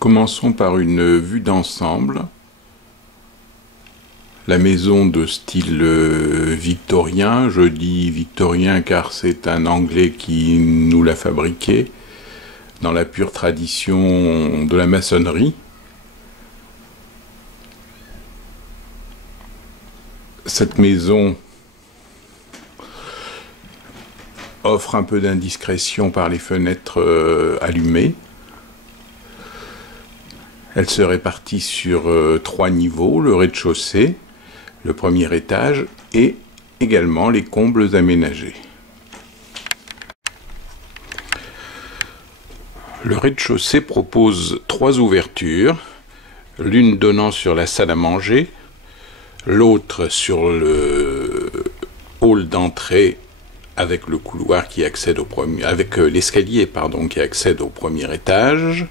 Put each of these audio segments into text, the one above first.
Commençons par une vue d'ensemble. La maison de style victorien, je dis victorien car c'est un Anglais qui nous l'a fabriqué, dans la pure tradition de la maçonnerie. Cette maison offre un peu d'indiscrétion par les fenêtres allumées. Elle se répartit sur 3 niveaux, le rez-de-chaussée, le premier étage et également les combles aménagés. Le rez-de-chaussée propose 3 ouvertures, l'une donnant sur la salle à manger, l'autre sur le hall d'entrée avec le couloir qui accède au premier, avec l'escalier qui accède au premier étage,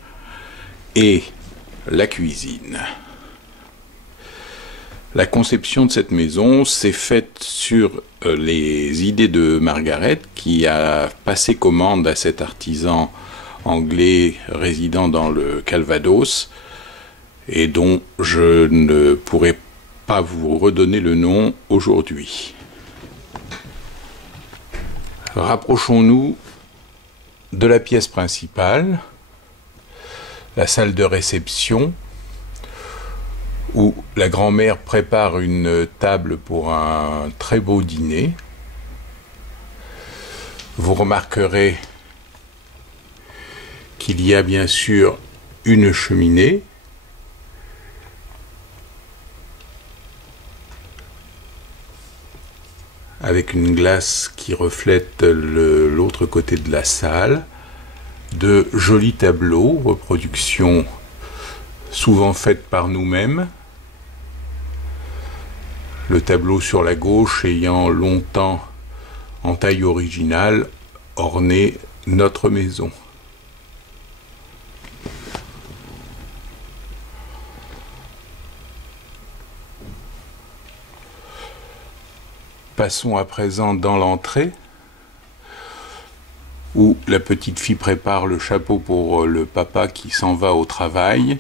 et la cuisine. La conception de cette maison s'est faite sur les idées de Margaret, qui a passé commande à cet artisan anglais résidant dans le Calvados, et dont je ne pourrai pas vous redonner le nom aujourd'hui. Rapprochons-nous de la pièce principale, la salle de réception, où la grand-mère prépare une table pour un très beau dîner. Vous remarquerez qu'il y a bien sûr une cheminée, avec une glace qui reflète l'autre côté de la salle, de jolis tableaux, reproductions souvent faites par nous-mêmes. Le tableau sur la gauche ayant longtemps, en taille originale, orné notre maison. Passons à présent dans l'entrée, où la petite fille prépare le chapeau pour le papa qui s'en va au travail.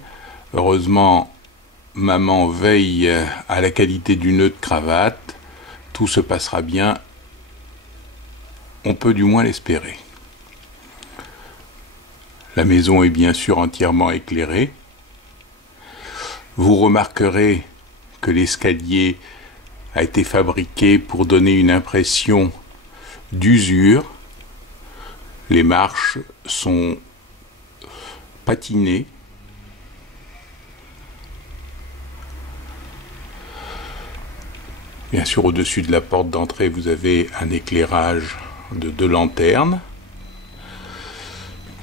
Heureusement, maman veille à la qualité du nœud de cravate. Tout se passera bien, on peut du moins l'espérer. La maison est bien sûr entièrement éclairée. Vous remarquerez que l'escalier a été fabriqué pour donner une impression d'usure. Les marches sont patinées. Bien sûr, au-dessus de la porte d'entrée, vous avez un éclairage de 2 lanternes.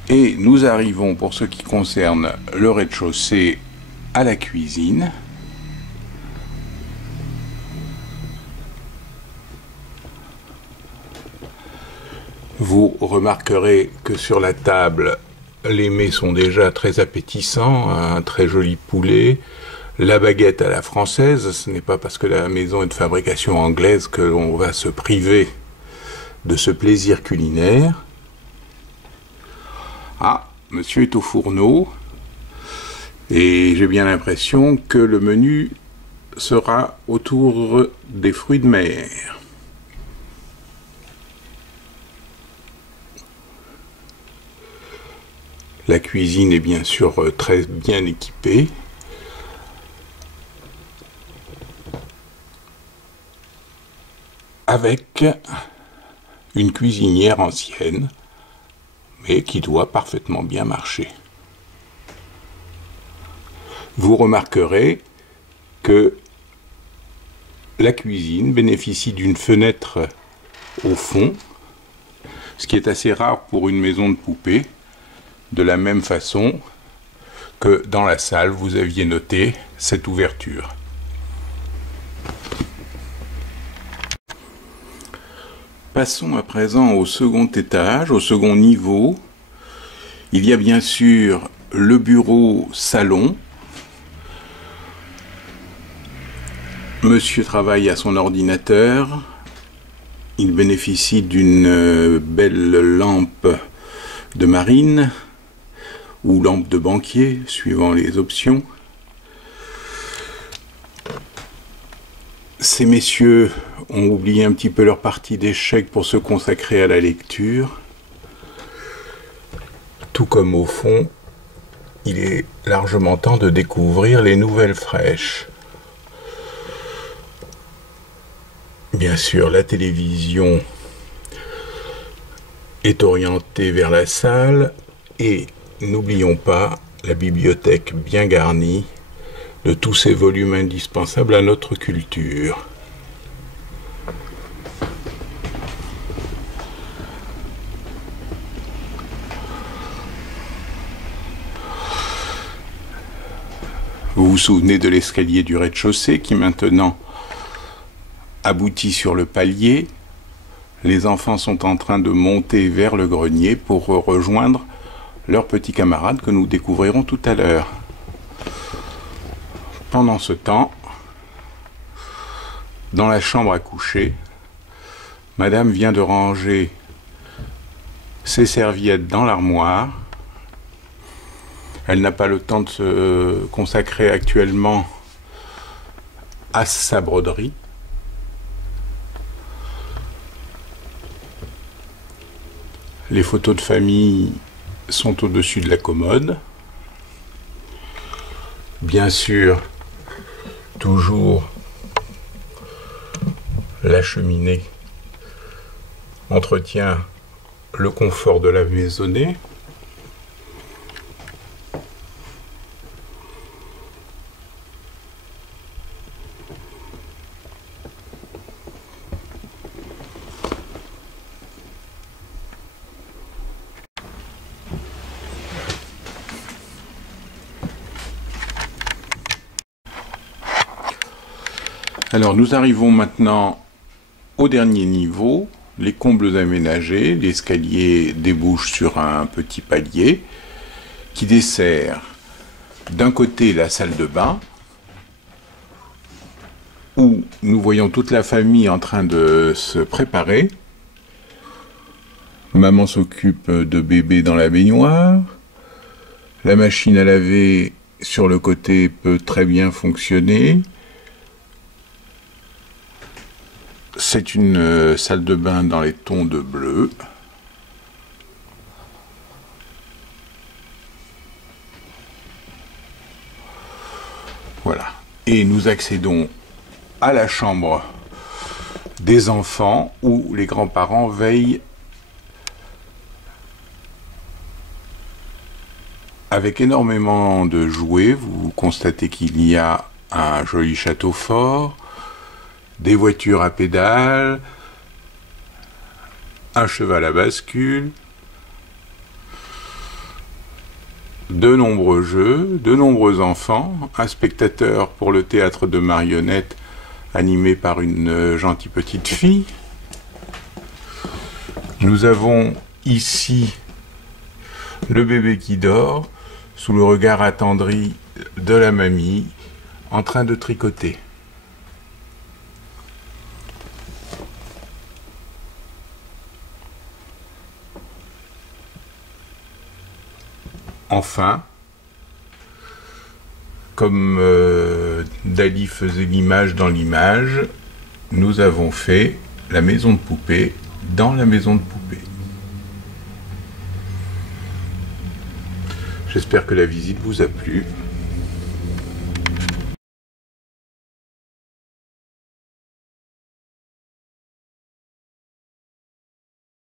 Et nous arrivons, pour ce qui concerne le rez-de-chaussée, à la cuisine. Vous remarquerez que sur la table, les mets sont déjà très appétissants, un très joli poulet, la baguette à la française. Ce n'est pas parce que la maison est de fabrication anglaise que l'on va se priver de ce plaisir culinaire. Ah, monsieur est au fourneau, et j'ai bien l'impression que le menu sera autour des fruits de mer. La cuisine est bien sûr très bien équipée. Avec une cuisinière ancienne, mais qui doit parfaitement bien marcher. Vous remarquerez que la cuisine bénéficie d'une fenêtre au fond, ce qui est assez rare pour une maison de poupée, de la même façon que dans la salle, vous aviez noté cette ouverture. Passons à présent au second étage, au second niveau. Il y a bien sûr le bureau-salon. Monsieur travaille à son ordinateur. Il bénéficie d'une belle lampe de marine, ou lampe de banquier, suivant les options. Ces messieurs ont oublié un petit peu leur partie d'échecs pour se consacrer à la lecture. Tout comme au fond, il est largement temps de découvrir les nouvelles fraîches. Bien sûr, la télévision est orientée vers la salle et n'oublions pas la bibliothèque bien garnie de tous ces volumes indispensables à notre culture. Vous vous souvenez de l'escalier du rez-de-chaussée qui maintenant aboutit sur le palier. Les enfants sont en train de monter vers le grenier pour rejoindre leurs petits camarades que nous découvrirons tout à l'heure. Pendant ce temps, dans la chambre à coucher, Madame vient de ranger ses serviettes dans l'armoire. Elle n'a pas le temps de se consacrer actuellement à sa broderie. Les photos de famille sont au-dessus de la commode. Bien sûr, toujours la cheminée entretient le confort de la maisonnée. Alors nous arrivons maintenant au dernier niveau, les combles aménagés. L'escalier débouche sur un petit palier qui dessert d'un côté la salle de bain, où nous voyons toute la famille en train de se préparer. Maman s'occupe de bébé dans la baignoire. La machine à laver sur le côté peut très bien fonctionner. C'est une salle de bain dans les tons de bleu. Voilà. Et nous accédons à la chambre des enfants où les grands-parents veillent avec énormément de jouets. Vous constatez qu'il y a un joli château fort, des voitures à pédales, un cheval à bascule, de nombreux jeux, de nombreux enfants, un spectateur pour le théâtre de marionnettes animé par une gentille petite fille. Nous avons ici le bébé qui dort sous le regard attendri de la mamie en train de tricoter. Enfin, comme Dali faisait l'image dans l'image, nous avons fait la maison de poupée dans la maison de poupée. J'espère que la visite vous a plu.